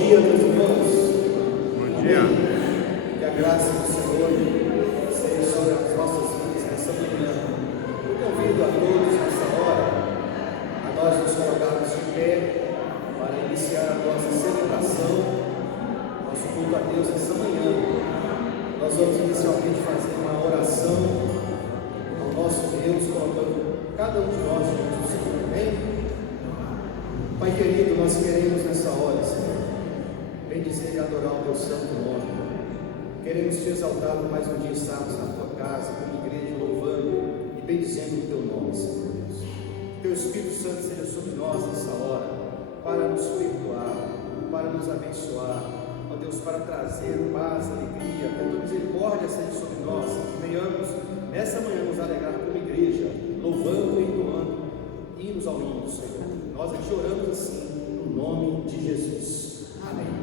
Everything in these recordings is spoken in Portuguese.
dia, meus irmãos. Bom dia. Que a graça do Senhor seja sobre as nossas vidas nessa manhã. Eu convido a todos nessa hora a nós nos colocarmos de pé para iniciar a nossa celebração, nosso culto a Deus essa manhã. Nós vamos inicialmente fazer uma oração ao nosso Deus, colocando cada um de nós diante do Senhor. Amém? Pai querido, nós queremos nessa hora, Senhor, bendizer e adorar o teu santo nome. Queremos te exaltar por mais um dia estarmos na tua casa, como igreja, louvando e bendizendo o teu nome, Senhor Deus. Que teu Espírito Santo seja sobre nós nessa hora, para nos perdoar, para nos abençoar, ó Deus, para trazer paz, alegria, que a tua misericórdia seja sobre nós, que venhamos nessa manhã nos alegrar como igreja, louvando e entoando hinos ao nome do Senhor. Nós te oramos assim, no nome de Jesus. Amém.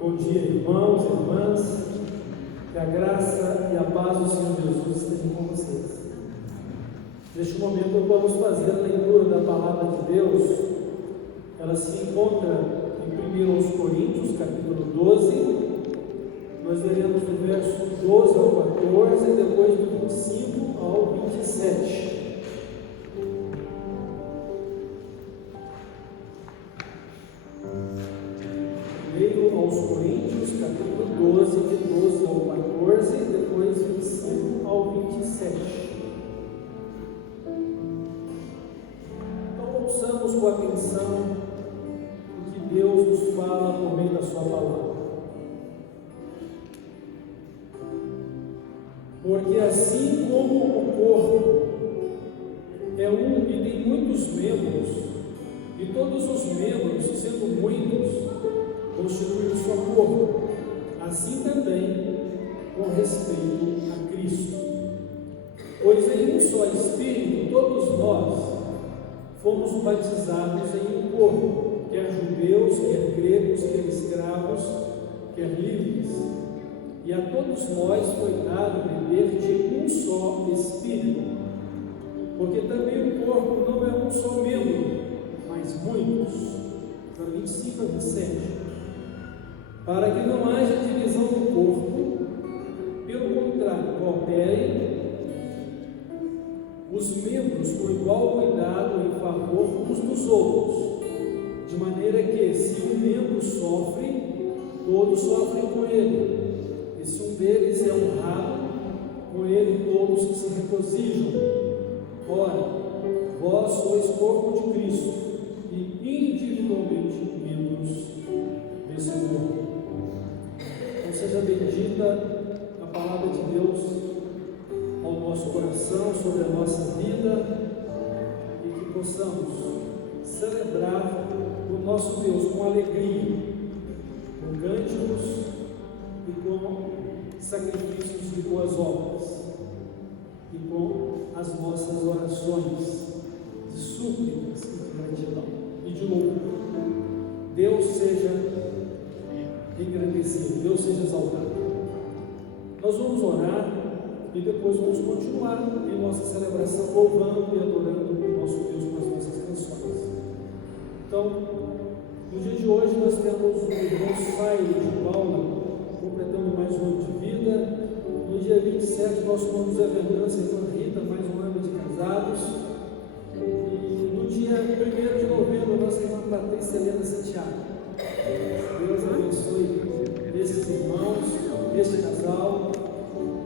Bom dia, irmãos e irmãs, que a graça e a paz do Senhor Jesus estejam com vocês. Neste momento, vamos fazer a leitura da palavra de Deus. Ela se encontra em 1 Coríntios, capítulo 12. Nós leremos do verso 12 ao 14 e depois do 25 ao 27. Aos Coríntios, capítulo 12, de 12 ao 14, e depois 25 ao 27. Então, ouçamos com atenção o que Deus nos fala por meio da sua palavra. Porque assim como o corpo é um e tem muitos membros, e todos os membros, sendo muitos, constitui o seu corpo, assim também com respeito a Cristo. Pois em um só Espírito todos nós fomos batizados em um corpo, quer judeus, quer gregos, quer escravos, quer livres, e a todos nós foi dado beber de um só Espírito, porque também o corpo não é um só membro, mas muitos. 25 a 27. Para que não haja divisão no corpo, pelo contrário, cooperem os membros com igual cuidado em favor uns dos outros, de maneira que, se um membro sofre, todos sofrem com ele, e se um deles é honrado, com ele todos se regozijam. Ora, vós sois corpo de Cristo, e individualmente membros desse corpo. Então seja bendita a palavra de Deus ao nosso coração, sobre a nossa vida, e que possamos celebrar o nosso Deus com alegria, com cânticos e com sacrifícios de boas obras, e com as nossas orações de súplicas e de gratidão e de louvor. Deus seja engrandecido, Deus seja exaltado. Nós vamos orar e depois vamos continuar em nossa celebração, louvando e adorando o nosso Deus com as nossas canções. Então, no dia de hoje nós temos o irmão Saio de Paula completando mais um ano de vida. No dia 27 nós tomamos a lembrança da Rita, mais um ano de casados. E no dia 1º de novembro, nossa irmã Patrícia Helena Santiago. Deus abençoe esses irmãos, este casal.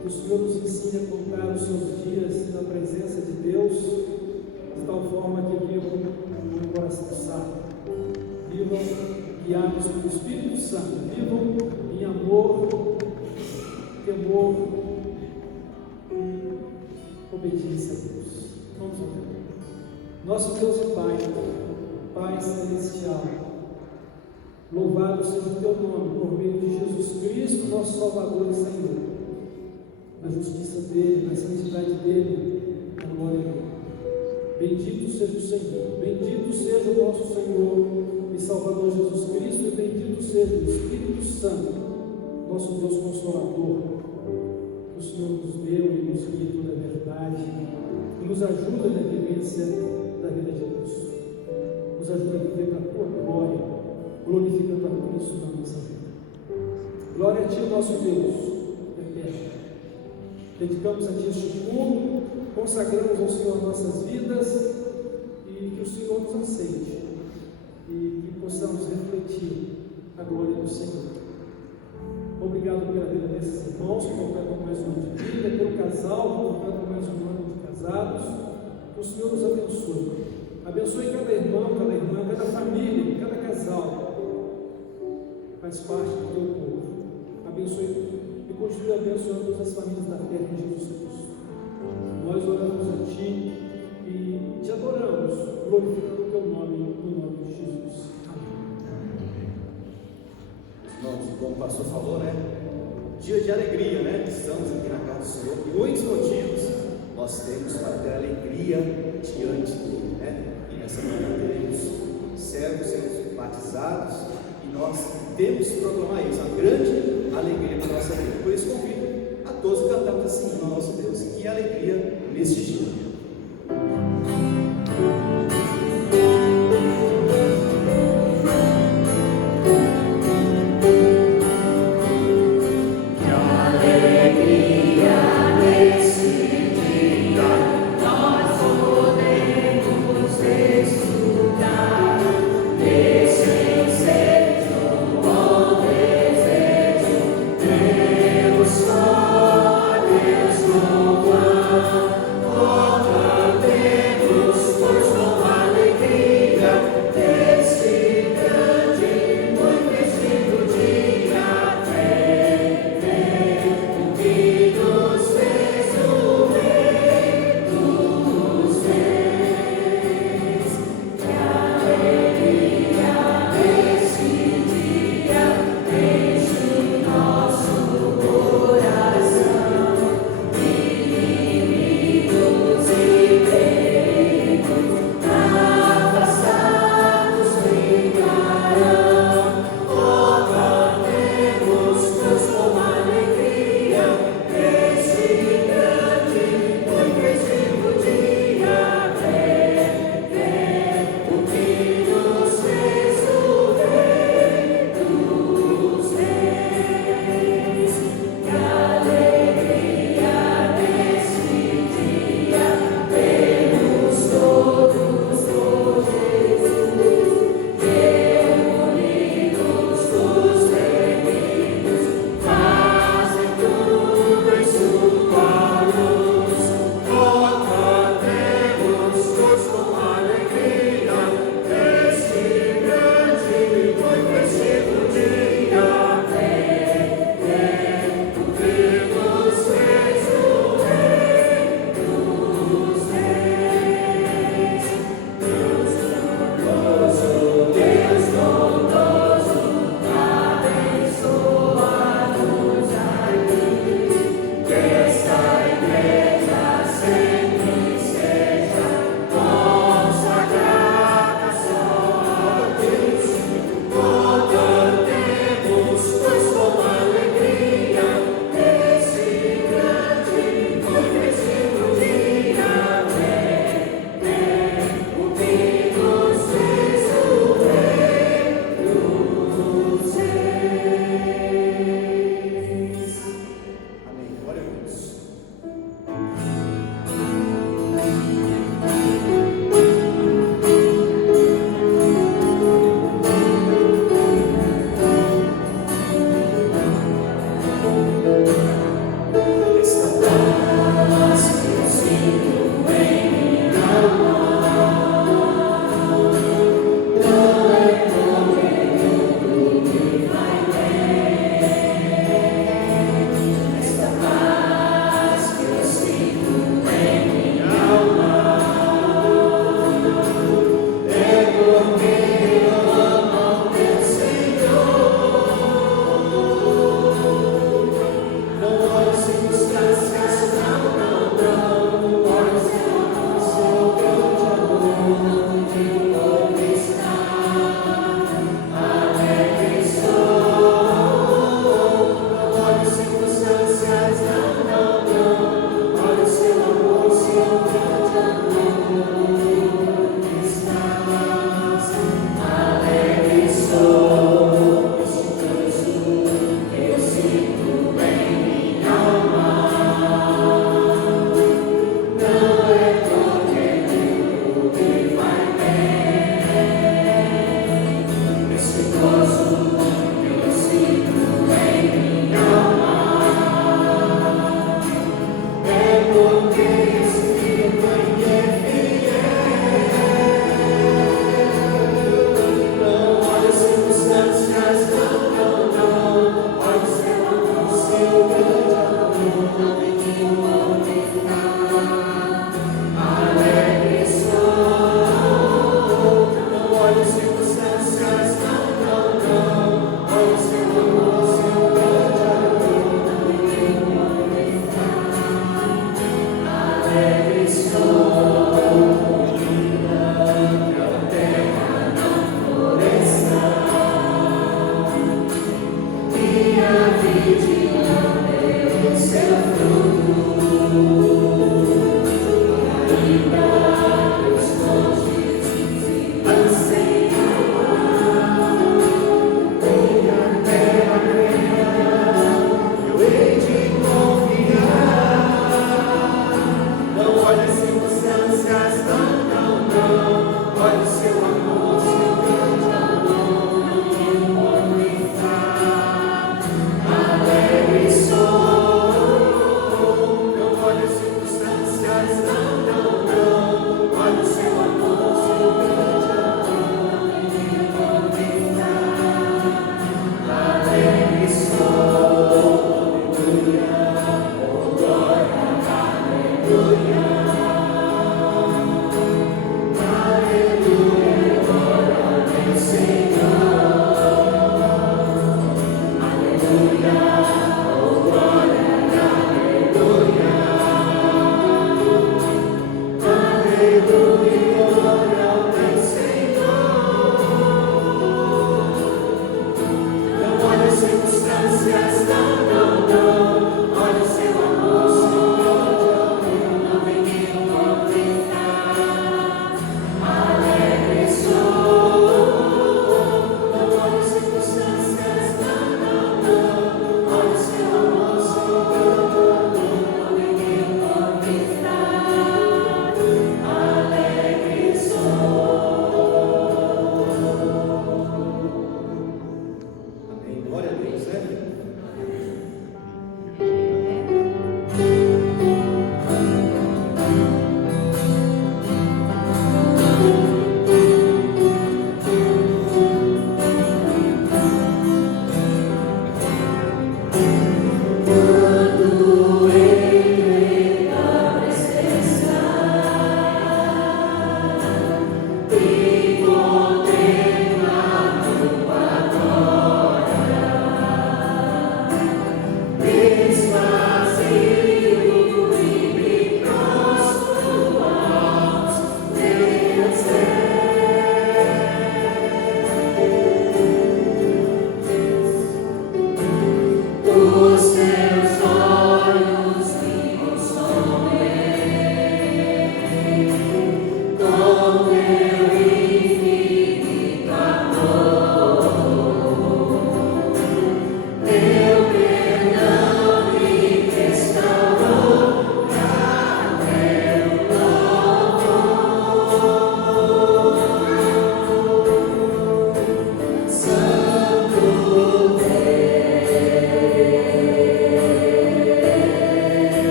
Que o Senhor nos ensine a contar os seus dias na presença de Deus, de tal forma que vivam com o coração sábio, vivam guiados pelo Espírito Santo, vivam em amor, temor e obediência a Deus. Vamos orar. Nosso Deus e Pai, Pai Celestial, louvado seja o Teu nome por meio de Jesus Cristo, nosso Salvador e Senhor. Na justiça dele, na santidade dele, na glória dele. Bendito seja o Senhor, bendito seja o nosso Senhor e Salvador Jesus Cristo, e bendito seja o Espírito Santo, nosso Deus Consolador, que o Senhor nos deu e nos guia toda a verdade, e nos ajuda na vivência da vida de Cristo, nos ajuda a viver para a tua glória, glorificando a Cristo na nossa vida. Glória a Ti, nosso Deus. Dedicamos a Ti este culto, consagramos ao Senhor nossas vidas, e que o Senhor nos aceite e que possamos refletir a glória do Senhor. Obrigado pela vida desses irmãos que completam mais um ano de vida, pelo casal que completa mais um ano de casados. Que o Senhor nos abençoe. Abençoe cada irmão, cada irmã, cada família, cada casal que faz parte do Teu povo. Abençoe e continue abençoando todas as famílias da terra em Jesus Cristo. Nós oramos a Ti e Te adoramos, glorificando o Teu nome, no nome de Jesus. Amém. Irmãos, como o pastor falou, né? Dia de alegria, né? Estamos aqui na casa do Senhor. E muitos motivos nós temos para ter alegria diante dele, né? E nessa manhã teremos servos sendo batizados, e nós temos que proclamar isso, uma grande alegria para a nossa vida. Por isso convido a todos a cantarmos assim ao nosso Deus. Que alegria neste dia. Oh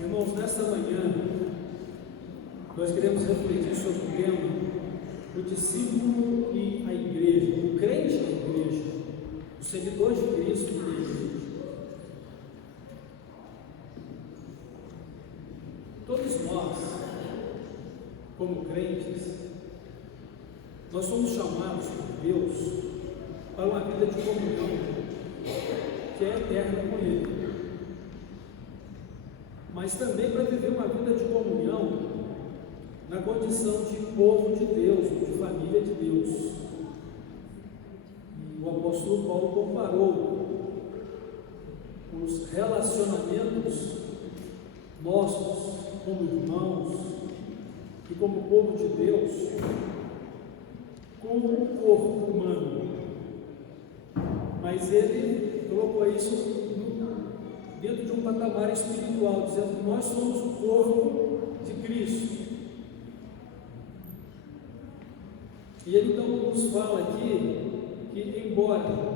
Irmãos, nesta manhã, nós queremos refletir sobre o tema, o discípulo e a igreja, o crente e a igreja, o seguidor de Cristo e a igreja. Todos nós, como crentes, nós somos chamados por Deus para uma vida de comunhão que é eterna com Ele. Mas também para viver uma vida de comunhão na condição de povo de Deus, de família de Deus. E o apóstolo Paulo comparou os relacionamentos nossos como irmãos e como povo de Deus com o corpo humano. Mas ele colocou isso dentro de um patamar espiritual, dizendo que nós somos o corpo de Cristo. E ele então nos fala aqui que, embora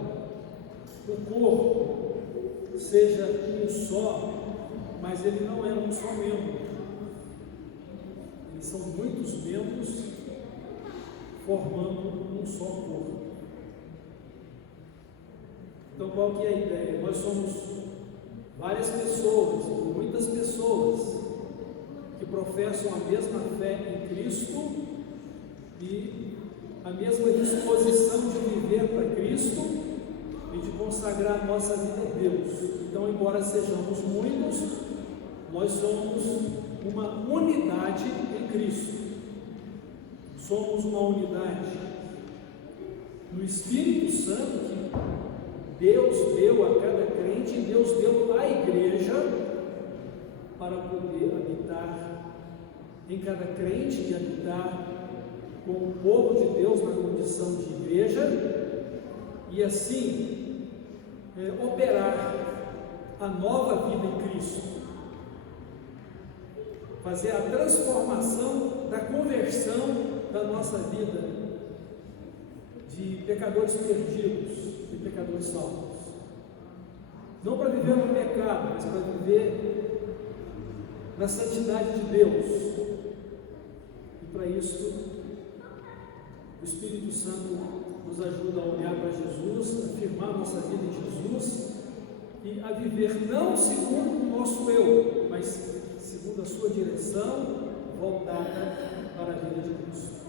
o corpo seja um só, mas ele não é um só membro. Eles são muitos membros formando um só corpo. Então qual que é a ideia? Nós somos várias pessoas, muitas pessoas que professam a mesma fé em Cristo e a mesma disposição de viver para Cristo e de consagrar nossa vida a Deus. Então, embora sejamos muitos, nós somos uma unidade em Cristo. Somos uma unidade no Espírito Santo que Deus deu a cada crente, Deus deu à igreja para poder habitar em cada crente e habitar com o povo de Deus na condição de igreja e assim operar a nova vida em Cristo, fazer a transformação da conversão da nossa vida de pecadores perdidos e pecadores salvos. Não para viver no pecado, mas para viver na santidade de Deus. E para isso, o Espírito Santo nos ajuda a olhar para Jesus, a firmar nossa vida em Jesus e a viver não segundo o nosso eu, mas segundo a sua direção, voltada para a vida de Cristo.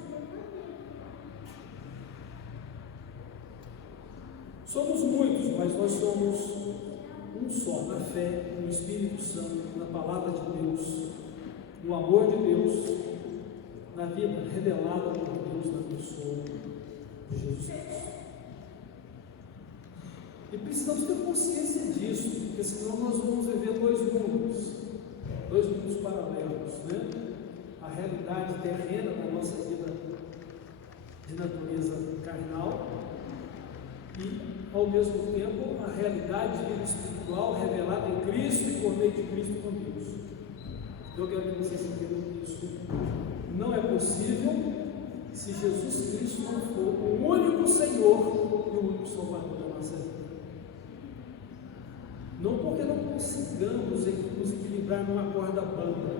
Somos muitos, mas nós somos um só, na fé, no Espírito Santo, na palavra de Deus, no amor de Deus, na vida revelada por Deus na pessoa de Jesus Cristo. E precisamos ter consciência disso, porque senão nós vamos viver dois mundos paralelos, né? A realidade terrena da nossa vida de natureza carnal e, ao mesmo tempo, a realidade de vida espiritual revelada em Cristo e por meio de Cristo com Deus. Eu quero que vocês entendam que isso não é possível se Jesus Cristo não for o único Senhor e o único Salvador da nossa vida. Não porque não consigamos nos equilibrar numa corda bamba,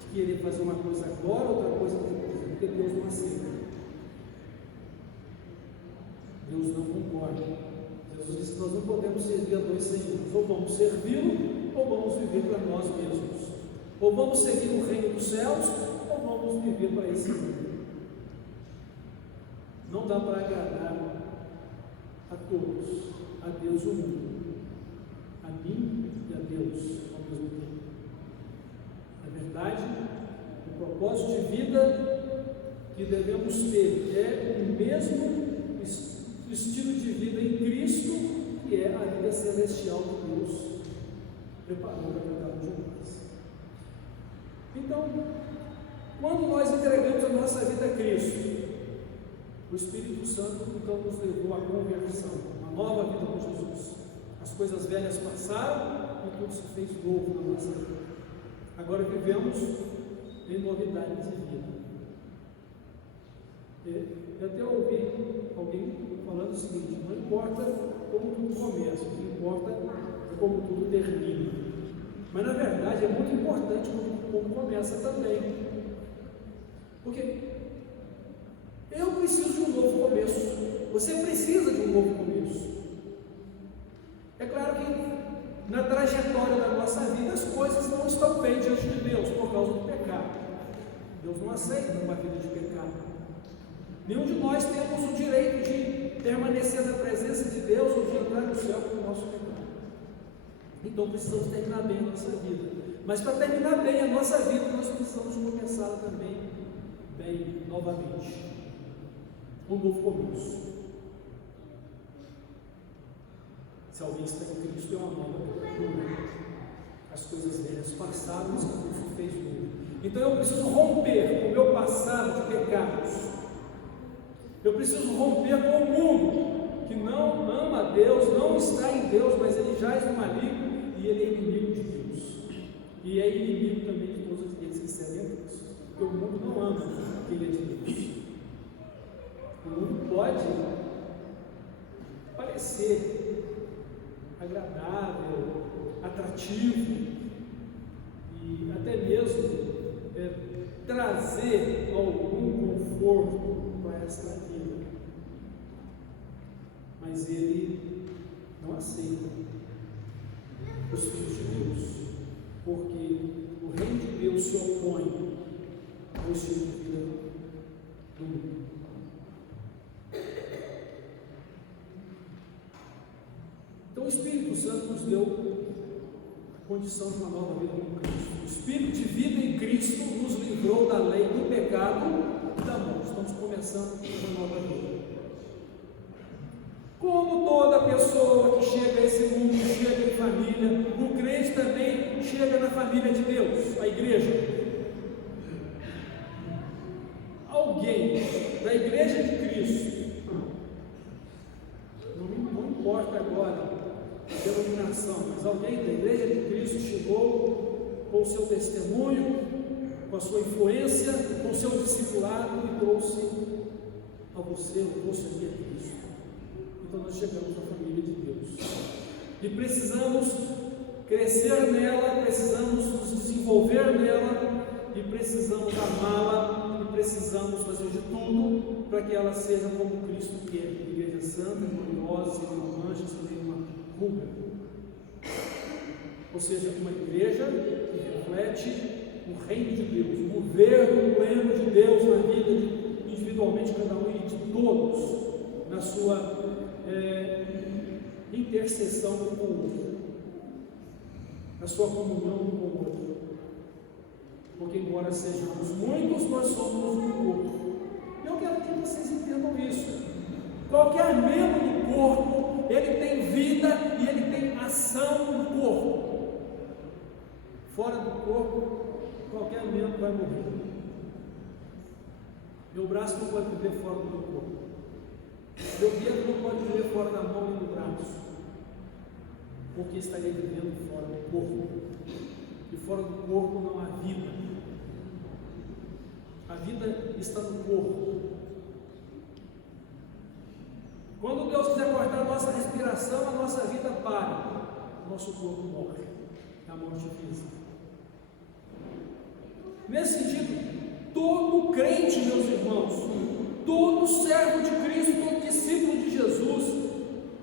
de querer fazer uma coisa agora, outra coisa depois, porque Deus não aceita. Deus não concorda. Jesus disse que nós não podemos servir a dois senhores, ou vamos servi-lo, ou vamos viver para nós mesmos. Ou vamos seguir o reino dos céus, ou vamos viver para esse mundo. Não dá para agradar a todos, a Deus e o mundo, a mim e a Deus ao mesmo tempo. Na verdade, o propósito de vida que devemos ter é o mesmo estilo de vida em Cristo, que é a vida celestial que Deus preparou para cada um de nós. Então, quando nós entregamos a nossa vida a Cristo, o Espírito Santo então nos levou à conversão, uma nova vida com Jesus. As coisas velhas passaram e tudo se fez novo na nossa vida. Agora vivemos em novidade de vida. Eu até ouvi alguém falando o seguinte: não importa como tudo começa, o que importa é como tudo termina. Mas na verdade é muito importante como começa também. Porque eu preciso de um novo começo. Você precisa de um novo começo. É claro que na trajetória da nossa vida as coisas não estão bem diante de Deus por causa do pecado. Deus não aceita uma vida de pecado. Nenhum de nós temos o direito de permanecer na presença de Deus ou de entrar no céu com o nosso pecado. Então precisamos terminar bem a nossa vida. Mas para terminar bem a nossa vida, nós precisamos começá-la também bem, novamente. Um novo começo. Se alguém está em Cristo, é uma nova criatura. As coisas velhas passaram, mas Cristo fez novo. Então eu preciso romper com o meu passado de pecados. Eu preciso romper com o mundo que não ama a Deus, não está em Deus, mas ele jaz no maligno e ele é inimigo de Deus. E é inimigo também de todos aqueles que servem a Deus. Porque o mundo não ama quem é de Deus. O mundo pode parecer agradável, atrativo e até mesmo trazer algum conforto para esta vida, mas ele não aceita os filhos de Deus, porque o reino de Deus se opõe ao estilo de vida do mundo. Então o Espírito Santo nos deu a condição de uma nova vida com Cristo. O Espírito de vida em Cristo nos livrou da lei do pecado e da morte. Estamos começando uma nova vida. Como toda pessoa que chega a esse mundo, chega em família, o crente também chega na família de Deus, a igreja. Alguém da igreja de Cristo, não importa agora a denominação, mas alguém da igreja de Cristo chegou com o seu testemunho, com a sua influência, com o seu discipulado e trouxe a você, trouxe a Cristo. Então nós chegamos na família de Deus e precisamos crescer nela, precisamos nos desenvolver nela e precisamos amá-la e precisamos fazer de tudo para que ela seja como Cristo quer, igreja santa, gloriosa, sem nenhuma mancha, sem nenhuma ruga, ou seja, uma igreja que reflete o reino de Deus, o governo pleno de Deus na vida de individualmente cada um e de todos, na sua intercessão um com o outro, na sua comunhão um com o outro, porque embora sejamos muitos, nós somos um corpo. Eu quero que vocês entendam isso. Qualquer membro do corpo, ele tem vida e ele tem ação no corpo. Fora do corpo, qualquer membro vai morrer. Meu braço não pode viver fora do meu corpo. Meu dedo não pode viver fora da mão e do braço, porque estaria vivendo fora do corpo. E fora do corpo não há vida. A vida está no corpo. Quando Deus quiser cortar a nossa respiração, a nossa vida para, o nosso corpo morre, é a morte física. Nesse sentido, todo crente, meus irmãos, todo servo de Cristo, todo discípulo de Jesus,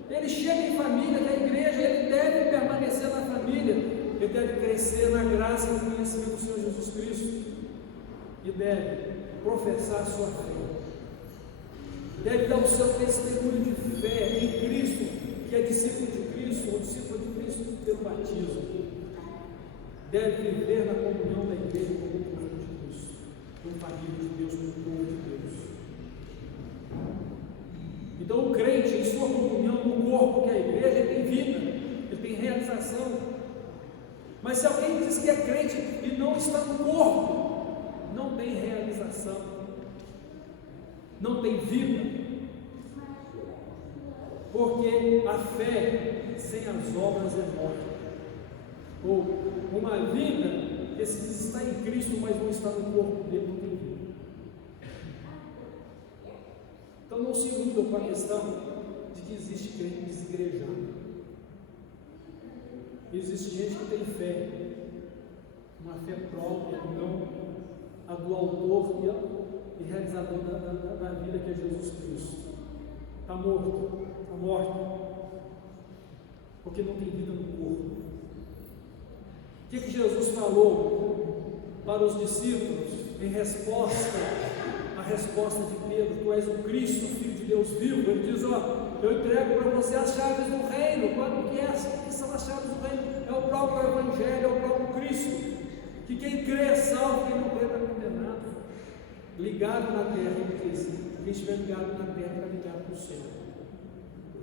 ele chega em família, na igreja, ele deve permanecer na família, ele deve crescer na graça e no conhecimento do Senhor Jesus Cristo, e deve professar a sua fé, deve dar o seu testemunho de fé em Cristo, que é discípulo de Cristo, ou discípulo de Cristo pelo batismo, deve viver na comunhão da igreja como o povo de Deus, como família de Deus, como o povo de Deus. Então o crente, em sua comunhão no corpo que é a igreja, ele tem vida, ele tem realização. Mas se alguém diz que é crente e não está no corpo, não tem realização, não tem vida, porque a fé sem as obras é morta, ou uma vida que se diz está em Cristo, mas não está no corpo dele, não tem vida. Então não se iludam com a questão de que existe crente desigrejado. Existe gente que tem fé, uma fé própria, não a do autor e realizador da vida, que é Jesus Cristo. Está morto, está morto, porque não tem vida no corpo. O que Jesus falou para os discípulos em resposta à resposta de Pedro? Tu és o Cristo, o Filho de Deus vivo. Ele diz: eu entrego para você as chaves do reino. Quando que são as chaves do reino? É o próprio Evangelho, é o próprio Cristo, que quem crê é salvo, quem não crê está condenado. Ligado na terra, quem estiver ligado na terra está ligado no céu.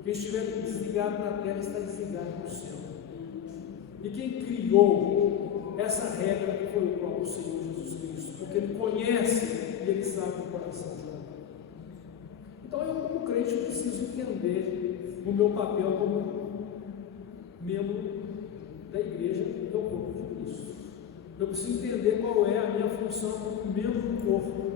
Quem estiver desligado na terra está desligado no céu. E quem criou essa regra foi o próprio Senhor Jesus Cristo, porque Ele conhece e Ele sabe o coração de cada um. Então eu, como crente, preciso entender o meu papel como membro da igreja do corpo de Cristo. Eu preciso entender qual é a minha função como membro do corpo.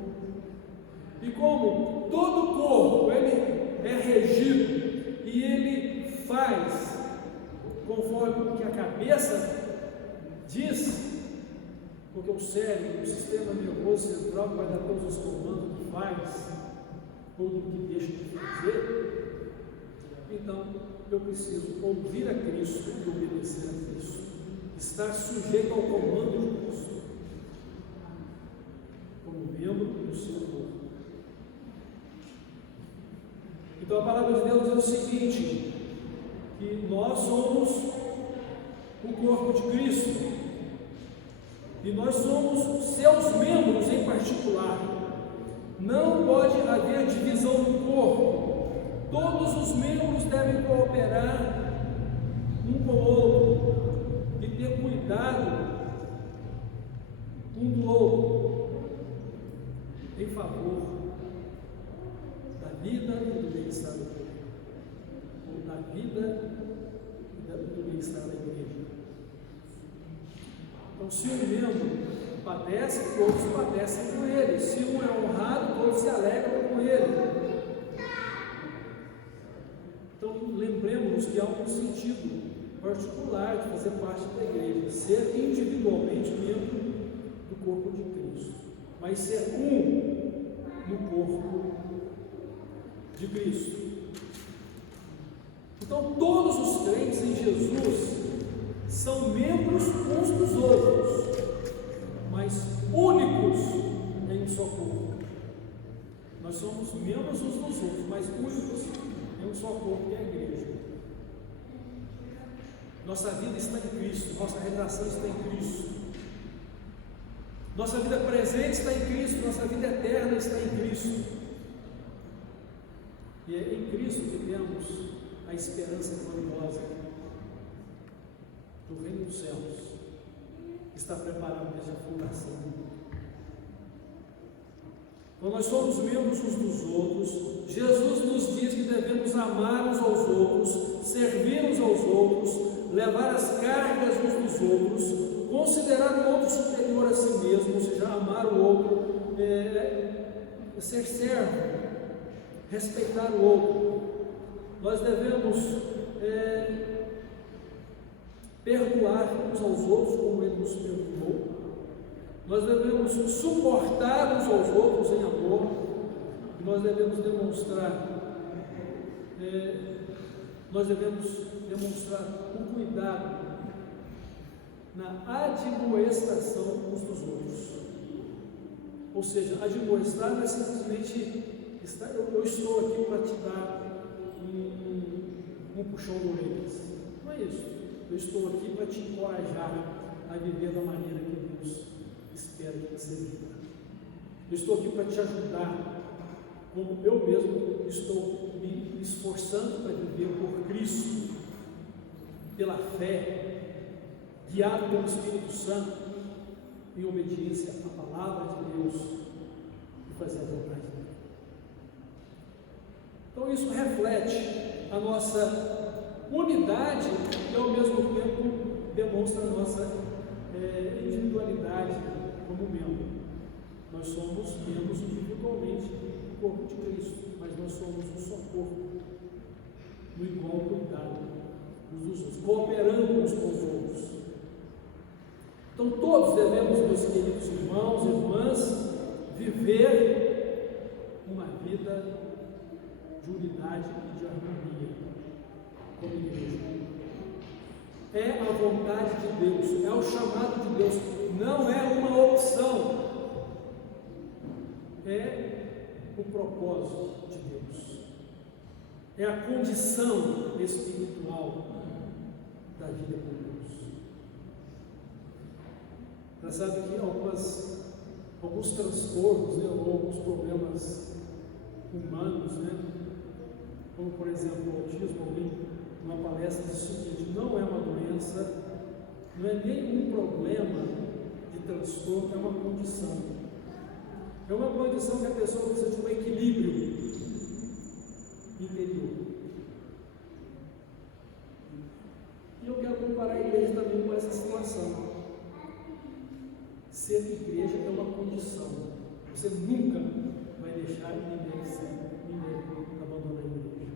E como todo corpo ele é regido e ele faz conforme o que a cabeça diz, porque o cérebro, o sistema nervoso central, vai dar todos os comandos que faz, ou do que deixa de fazer. Então, eu preciso ouvir a Cristo e obedecer a Cristo, estar sujeito ao comando de Cristo, como membro do seu corpo. Então, a palavra de Deus diz o seguinte: que nós somos o corpo de Cristo, e nós somos seus membros em particular. Não pode haver divisão no corpo. Todos os membros devem cooperar um com o outro e ter cuidado um do outro em favor da vida e do bem-estar do corpo, ou da vida e do bem-estar da igreja. Então, se um membro padece, todos padecem com ele. Se um é honrado, todos se alegram com ele. Então, lembremos que há um sentido particular de fazer parte da igreja, ser individualmente membro do corpo de Cristo, mas ser um no corpo de Cristo. Então, todos os crentes em Jesus são membros uns dos outros, mas únicos em um só corpo. Nós somos membros uns dos outros, mas únicos em um só corpo, que é a igreja. Nossa vida está em Cristo, nossa realização está em Cristo, nossa vida presente está em Cristo, nossa vida eterna está em Cristo. E é em Cristo que temos a esperança gloriosa do reino dos céus, que está preparado desde a fundação do mundo. Quando nós somos membros uns dos outros, Jesus nos diz que devemos amar uns aos outros, servir uns aos outros, levar as cargas uns dos outros, considerar o outro superior a si mesmo, ou seja, amar o outro, ser servo, respeitar o outro. nós devemos perdoar uns aos outros como Ele nos perdoou, nós devemos suportar uns aos outros em amor, e nós devemos demonstrar um cuidado na admoestação uns dos outros. Ou seja, admoestar não é simplesmente eu estou aqui para te dar um puxão de orelhas. Não é isso. Eu estou aqui para te encorajar a viver da maneira que Deus espera que você viva. Eu estou aqui para te ajudar, como eu mesmo estou me esforçando para viver por Cristo, pela fé, guiado pelo Espírito Santo, em obediência à palavra de Deus e fazer a vontade dele. Então isso reflete a nossa unidade e ao mesmo tempo demonstra a nossa individualidade como membro. Nós somos membros individualmente do corpo de Cristo, mas nós somos um só corpo, no igual cuidado uns dos outros, cooperando uns com os outros. Então todos devemos, meus queridos irmãos e irmãs, viver uma vida de unidade e de harmonia como igreja. É a vontade de Deus, é o chamado de Deus, não é uma opção, é o propósito de Deus, é a condição espiritual da vida com Deus. Já sabe que alguns transtornos, né, ou alguns problemas humanos, né, como por exemplo o autismo, alguém numa palestra disse o seguinte: não é uma doença, não é nenhum problema de transtorno, é uma condição. É uma condição que a pessoa precisa de um equilíbrio interior. E eu quero comparar a igreja também com essa situação. Ser igreja é uma condição. Você nunca vai deixar ninguém abandonar a igreja.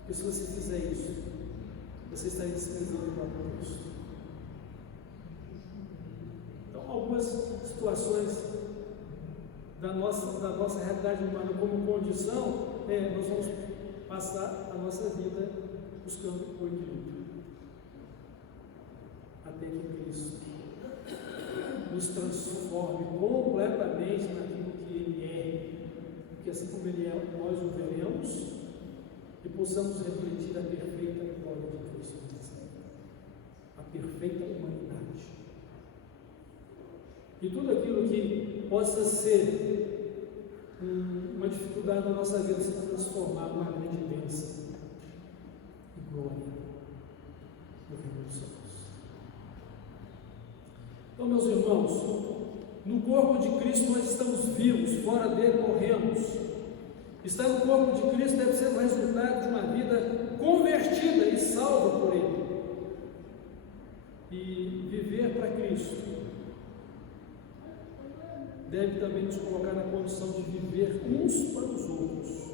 Porque se você fizer isso, você estaria desprezando o próprio Cristo. Então, algumas situações da nossa realidade humana como condição, nós vamos passar a nossa vida buscando o equilíbrio. Até que Cristo nos transforme completamente naquilo que Ele é, porque assim como Ele é, nós o veremos e possamos refletir a perfeita glória de Cristo, a perfeita humanidade. E tudo aquilo que possa ser uma dificuldade na nossa vida se transformar numa grande bênção e glória no reino dos céus. Então, meus irmãos, no corpo de Cristo nós estamos vivos, fora dele morremos. Estar no corpo de Cristo deve ser o resultado de uma vida convertida e salva por Ele. E viver para Cristo deve também nos colocar na condição de viver uns para os outros,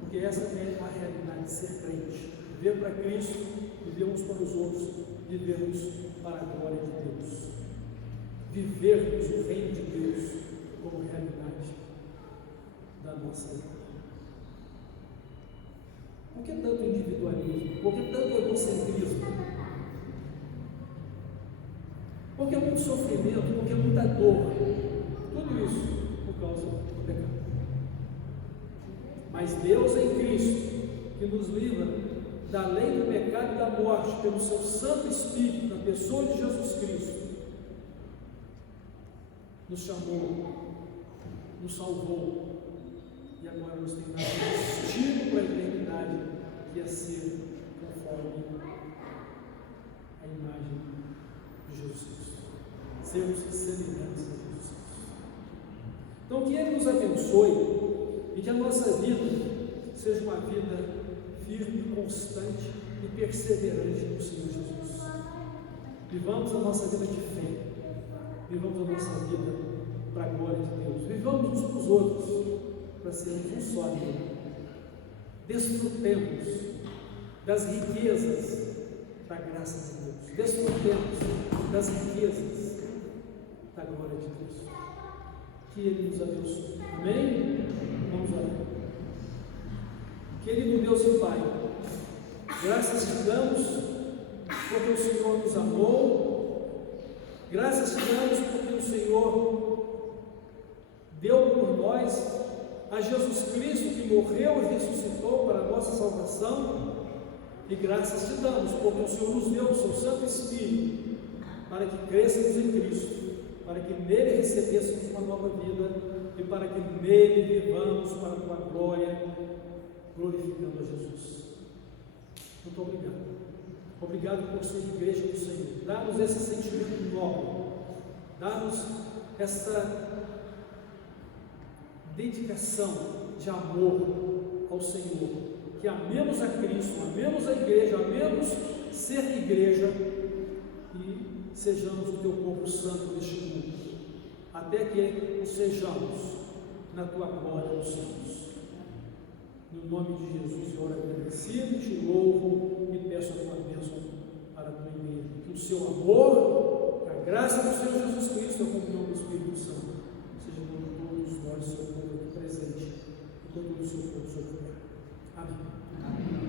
porque essa é a realidade de ser crente. Viver para Cristo, viver uns para os outros, vivermos para a glória de Deus, vivermos o reino de Deus como realidade da nossa vida. Por que tanto individualismo? Por que tanto egocentrismo? Porque é muito sofrimento, porque é muita dor, tudo isso por causa do pecado. Mas Deus em Cristo, que nos livra da lei do pecado e da morte, pelo seu Santo Espírito, na pessoa de Jesus Cristo, nos chamou, nos salvou, e agora nos tem dado um destino para a eternidade, que é ser conforme a imagem de Jesus Cristo, sermos semelhantes a Jesus Cristo. Então, que Ele nos abençoe e que a nossa vida seja uma vida firme, constante e perseverante no Senhor Jesus. Vivamos a nossa vida de fé, vivamos a nossa vida para a glória de Deus, vivamos uns para os outros, para sermos um só nele, desfrutemos das riquezas da graça de Deus, desfrutemos das riquezas da glória de Deus. Que Ele nos abençoe. Amém? Vamos orar. Querido Deus e Pai, graças te damos porque o Senhor nos amou, graças te damos porque o Senhor deu por nós a Jesus Cristo que morreu e ressuscitou para a nossa salvação, e graças te damos porque o Senhor nos deu o seu Santo Espírito para que cresçamos em Cristo, para que nele recebêssemos uma nova vida e para que nele vivamos para a tua glória, glorificando a Jesus. Muito obrigado. Obrigado por ser igreja do Senhor. Dá-nos esse sentimento nobre, dá-nos essa dedicação de amor ao Senhor, que amemos a Cristo, amemos a igreja, amemos ser igreja e sejamos o teu corpo santo neste mundo, até que o sejamos na tua glória dos céus. No nome de Jesus, eu oro agradecido, te louvo e peço a tua bênção para a tua igreja. Que o seu amor, a graça do Senhor Jesus Cristo, a comunhão do Espírito Santo, seja com todos nós, seu povo aqui presente, e com todo o seu povo sobre a terra. Amém.